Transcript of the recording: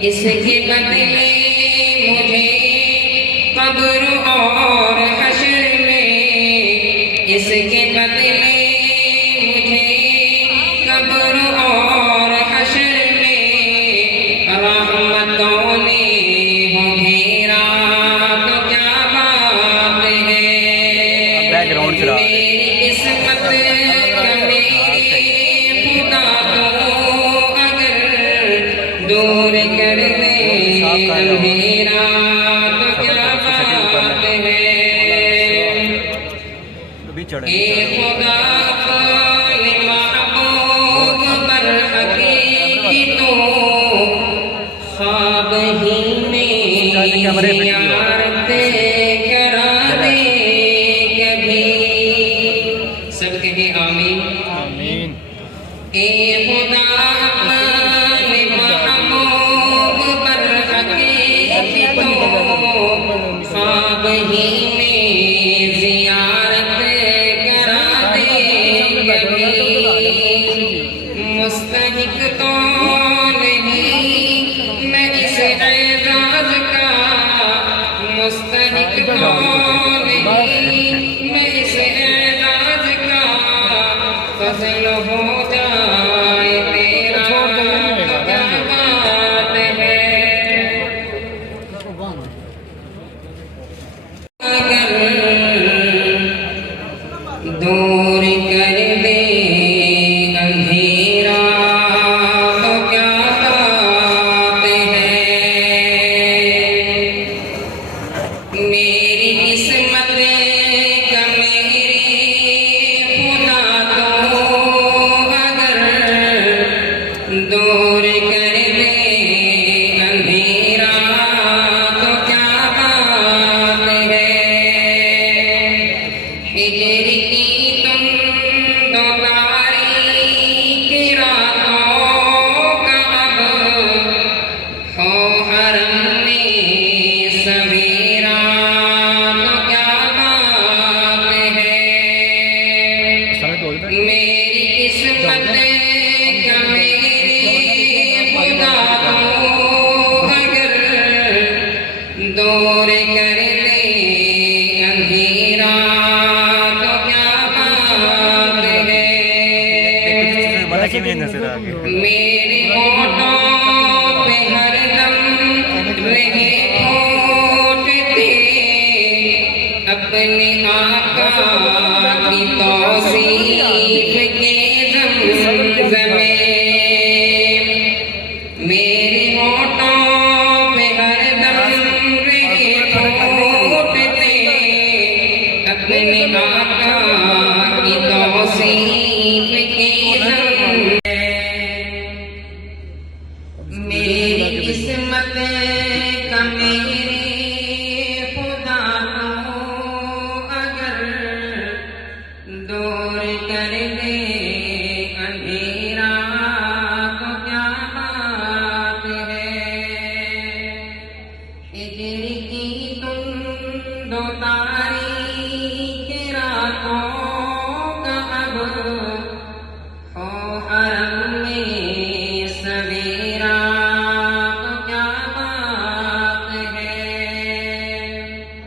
اس کے بدلے مجھے قبر اور حشر میں، اس کے بدلے مجھے قبر اور حشر میں رحمتوں نے ہو گھیرا تو کیا بات ہے۔ میری قسمت کا میرے خدا تو اگر دور کر دے اندھیرا تو کیا بات ہے۔ اے خدا اپنے محبوب پر حقیقی تو خواب ہی میں زیارت کرا دے کبھی۔ سب کہیں آمین۔ اے خدا اپنے محبوب پر حقیقی تو خواب ہی میں زیارت کرا دے کبھی۔ مستحق تو نہیں میں اس اعزاز کا، مستحق تو نہیں میں اس اعزاز کا، فضل ہو جائے تیرا تو کیا بات ہے۔ اگر دور کر دے اندھیرا تو کیا بات ہے۔ میری قسمت کا میرے خدا تو اگر دور کر دے اندھیرا تو کیا بات ہے۔ ہجر کی تم دو تاریک راتوں کا اب ہو حرم میں سویرا تو کیا بات ہے۔ میری قسمت کا میرے خدا تو اگر دور کر دے اندھیرا تو کیا بات ہے۔ میرے ہونٹوں پہ ہر دم رہے پھوٹتے اپنے آقا کی توصیف کے